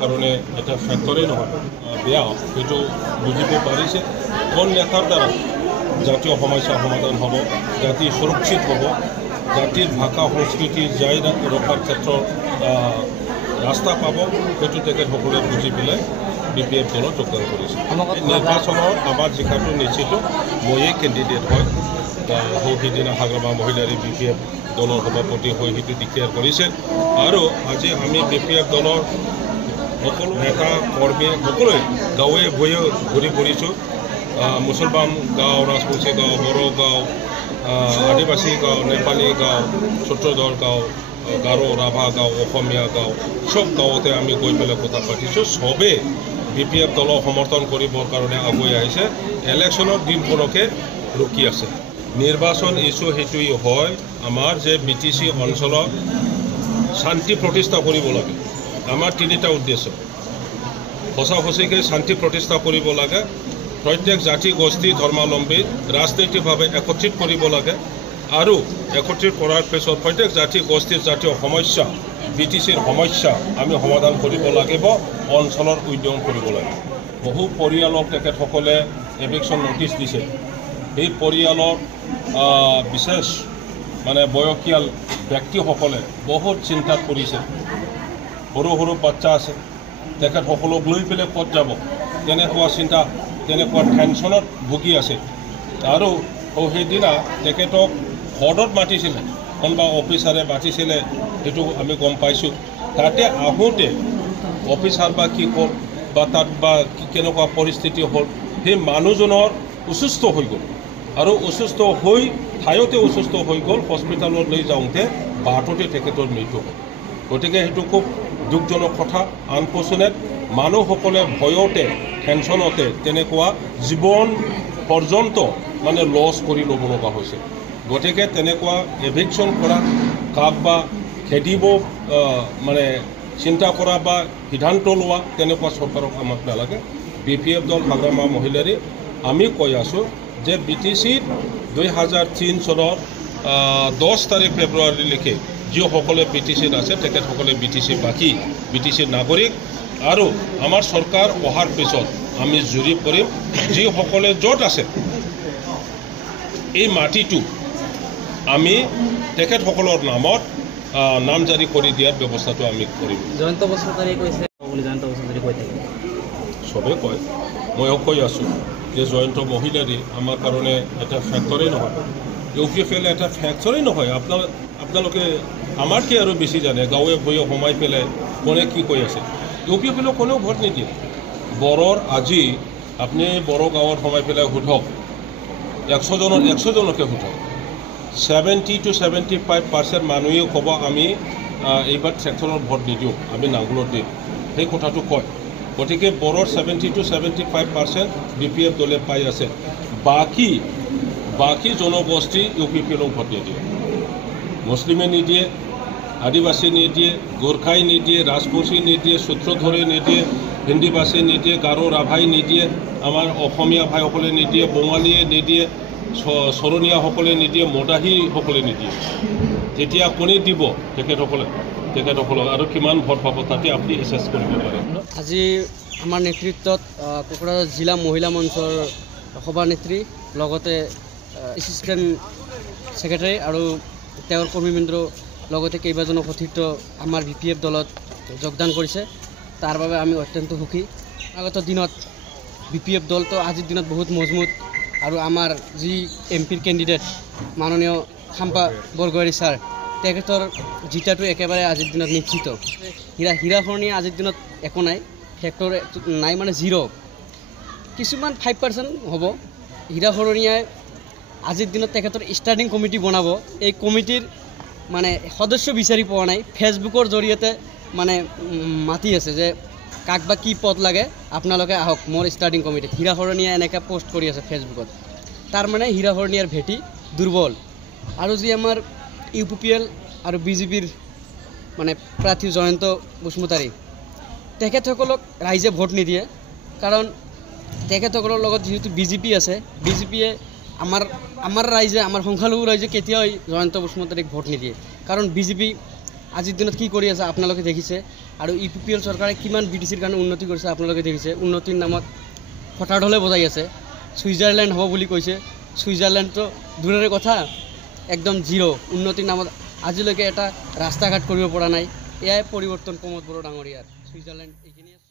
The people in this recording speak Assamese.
কাৰণে এটা ফ্যাক্টৰি নহয় বেয়া সেইটো বুঝিব পাৰিছে কোন নেতাৰ দ্বাৰা জাতীয় সমস্যা সমাধান হ'ব, জাতি সুৰক্ষিত হ'ব, জাতিৰ ভাষা সংস্কৃতি জাই ৰখাৰ ক্ষেত্ৰত ৰাস্তা পাব, সেইটো তেখেতসকলে বুজি পেলাই BPF দলত যোগদান কৰিছে। নিৰ্বাচনৰ আমাৰ জিকাটো নিশ্চিত ময়ে কেণ্ডিডেট হয়, সেইদিনা হাগ্ৰামা মহিলাৰী BPF দলৰ সভাপতি হৈ সেইটো ডিক্লেয়াৰ কৰিছে। আৰু আজি আমি BPF দলৰ সকলো নেতা কৰ্মী সকলোৱে গাঁৱে ভূঞে ঘূৰি ফুৰিছোঁ। মুছলমান গাঁও, ৰাজবংশী গাঁও, বড়ো গাঁও, আদিবাসী গাঁও, নেপালী গাঁও, চত্ৰধৰ গাঁও, গাৰো, ৰাভা গাঁও, অসমীয়া গাঁও, চব গাঁৱতে আমি গৈ পেলাই কথা পাতিছোঁ। চবেই BPF দলক সমৰ্থন কৰিবৰ কাৰণে আগুৱাই আহিছে। ইলেকশ্যনৰ দিনবোৰকে ৰখি আছে। নিৰ্বাচন ইছ্যু সেইটোৱেই হয় আমাৰ যে BTC অঞ্চলত শান্তি প্ৰতিষ্ঠা কৰিব লাগে। আমাৰ তিনিটা উদ্দেশ্য, সঁচা সঁচিকৈ শান্তি প্ৰতিষ্ঠা কৰিব লাগে, প্ৰত্যেক জাতি গোষ্ঠী ধৰ্মাৱলম্বী ৰাজনৈতিকভাৱে একত্ৰিত কৰিব লাগে, আৰু একত্ৰিত কৰাৰ পিছত প্ৰত্যেক জাতি গোষ্ঠীৰ জাতীয় সমস্যা BTCৰ সমস্যা আমি সমাধান কৰিব লাগিব, অঞ্চলৰ উদ্যম কৰিব লাগে। বহু পৰিয়ালক তেখেতসকলে এভিকশ্যন নটিচ দিছে। সেই পৰিয়ালৰ বিশেষ বয়সীয়াল ব্যক্তিসকলে বহুত চিন্তাত পৰিছে। সৰু সৰু বাচ্চা আছে, তেখেতসকলক লৈ পেলাই ক'ত যাব, তেনেকুৱা চিন্তা, তেনেকুৱা টেনশ্যনত ভুগি আছে। আৰু সেইদিনা তেখেতক হ্ৰদত মাতিছিলে, কোনোবা অফিচাৰে মাতিছিলে, সেইটো আমি গম পাইছোঁ। তাতে আহোঁতে অফিচাৰ বা কি হ'ল বা তাত বা কেনেকুৱা পৰিস্থিতি হ'ল, সেই মানুহজনৰ অসুস্থ হৈ গ'ল, আৰু অসুস্থ হৈ ঠাইতে অসুস্থ হৈ গ'ল। হস্পিটেলত লৈ যাওঁতে বাটতে তেখেতৰ মৃত্যু হ'ল। গতিকে সেইটো খুব দুখজনক কথা। আনফৰ্চুনেট মানুহসকলে ভয়তে, টেনশ্যনতে তেনেকুৱা জীৱন পৰ্যন্ত লছ কৰি ল'ব লগা হৈছে। গতিকে তেনেকুৱা এভিকশ্যন কৰা, কাক বা খেদিব চিন্তা কৰা বা সিদ্ধান্ত লোৱা, তেনেকুৱা চৰকাৰক আমাক নালাগে। BPF দল হাগ্ৰামা মহিলাৰী আমি কৈ আছোঁ যে BTCত 2003 চনৰ 10 তাৰিখ ফেব্ৰুৱাৰীলৈকে যিসকলে BTCত আছে তেখেতসকলে BTCৰ নাগৰিক। আৰু আমাৰ চৰকাৰ অহাৰ পিছত আমি জুৰি কৰিম, যিসকলে য'ত আছে এই মাটিটো আমি তেখেতসকলৰ নামত নামজাৰি কৰি দিয়াৰ ব্যৱস্থাটো আমি কৰিম। জয়ন্ত বসুমতাৰী কৈছে বুলি জয়ন্ত বসুমতাৰী কৈ থাকে, চবেই কয়, ময়ো কৈ আছোঁ যে জয়ন্ত মহিলাৰী আমাৰ কাৰণে এটা ফেক্টৰী নহয়, UPFL এটা ফেক্টৰী নহয়। আপোনালোকে আমাতকৈ আৰু বেছি জানে, গাঁৱে ভূঞে সোমাই পেলাই কোনে কি কৈ আছে। UPFL কোনেও ভোট নিদিয়ে। বড়োৰ আজি আপুনি বড়ো গাঁৱত সোমাই পেলাই সোধক, 100জনকে সোধক, 70 to 75% মানুহে ক'ব আমি এইবাৰ ট্ৰেক্টৰত ভোট নিদিওঁ, আমি নাঙলত দিম, সেই কথাটো কয়। গতিকে বড়োৰ 70 to 75% BPF দলে পাই আছে। বাকী জনগোষ্ঠী UPFLক ভোট নিদিয়ে। মুছলিমে নিদিয়ে, আদিবাসী নিদিয়ে, গোৰ্খাই নিদিয়ে, ৰাজবংশী নিদিয়ে, সূত্ৰধৰে নিদিয়ে, হিন্দীভাষী নিদিয়ে, গাৰো ৰাভাই নিদিয়ে, আমাৰ অসমীয়া ভাইসকলে নিদিয়ে, বঙালীয়ে নিদিয়ে, চৰণীয়াসকলে নিদিয়ে, মদাহীসকলে নিদিয়ে। তেতিয়া কোনে দিব তেখেতসকলক আৰু কিমান ভোট পাব, তাতে আপুনি এছেছ কৰিব পাৰে। আজি আমাৰ নেতৃত্বত কোকৰাঝাৰ জিলা মহিলা মঞ্চৰ সভানেত্ৰী, লগতে এছিষ্টেণ্ট ছেক্ৰেটাৰী আৰু তেওঁৰ কৰ্মীবৃন্দ, লগতে কেইবাজনো সতীৰ্থ আমাৰ BPF দলত যোগদান কৰিছে। তাৰ বাবে আমি অত্যন্ত সুখী। আগত দিনত BPF দলটো আজিৰ দিনত বহুত মজবুত, আৰু আমাৰ যি MP কেণ্ডিডেট মাননীয় খাম্পা বৰগোহাঁই ছাৰ, তেখেতৰ জিতাটো একেবাৰে আজিৰ দিনত নিশ্চিত। হীৰাখৰণীয়া আজিৰ দিনত একো নাই, ফেক্টৰ নাই, 0, কিছুমান 5% হ'ব। হীৰাখৰণীয়াই আজিৰ দিনত তেখেতৰ ষ্টাৰ্টিং কমিটি বনাব। এই কমিটিৰ সদস্য বিচাৰি পোৱা নাই। ফেচবুকৰ জৰিয়তে মাতি আছে যে কাক বা কি পদ লাগে, আপোনালোকে আহক মোৰ ষ্টাৰ্টিং কমিটিত। হীৰাখৰণীয়াই এনেকৈ পোষ্ট কৰি আছে ফেচবুকত। হীৰাখৰণীয়াৰ ভেটি দুৰ্বল। আৰু যি আমাৰ UPPL আৰু BJPৰ প্ৰাৰ্থী জয়ন্ত বসুমতাৰী, তেখেতসকলক ৰাইজে ভোট নিদিয়ে, কাৰণ তেখেতসকলৰ লগত যেহেতু BJP আছে, BJPয়ে আমাৰ ৰাইজে, আমাৰ সংখ্যালঘু ৰাইজে কেতিয়াও জয়ন্ত বসুমতাৰীক ভোট নিদিয়ে। কাৰণ BJP আজিৰ দিনত কি কৰি আছে আপোনালোকে দেখিছে। আৰু UPPL চৰকাৰে কিমান BTCৰ কাৰণে উন্নতি কৰিছে আপোনালোকে দেখিছে। উন্নতিৰ নামত ফটাৰ ঢলে বজাই আছে। ছুইজাৰলেণ্ড হ'ব বুলি কৈছে, ছুইজাৰলেণ্ডটো দূৰৰে কথা, একদম জিৰ'। উন্নতিৰ নামত আজিলৈকে এটা ৰাস্তা ঘাট কৰিব পৰা নাই। এয়াই পৰিৱৰ্তন প্ৰমোদ বড়ো ডাঙৰীয়াৰ। ছুইজাৰলেণ্ড এইখিনিয়ে।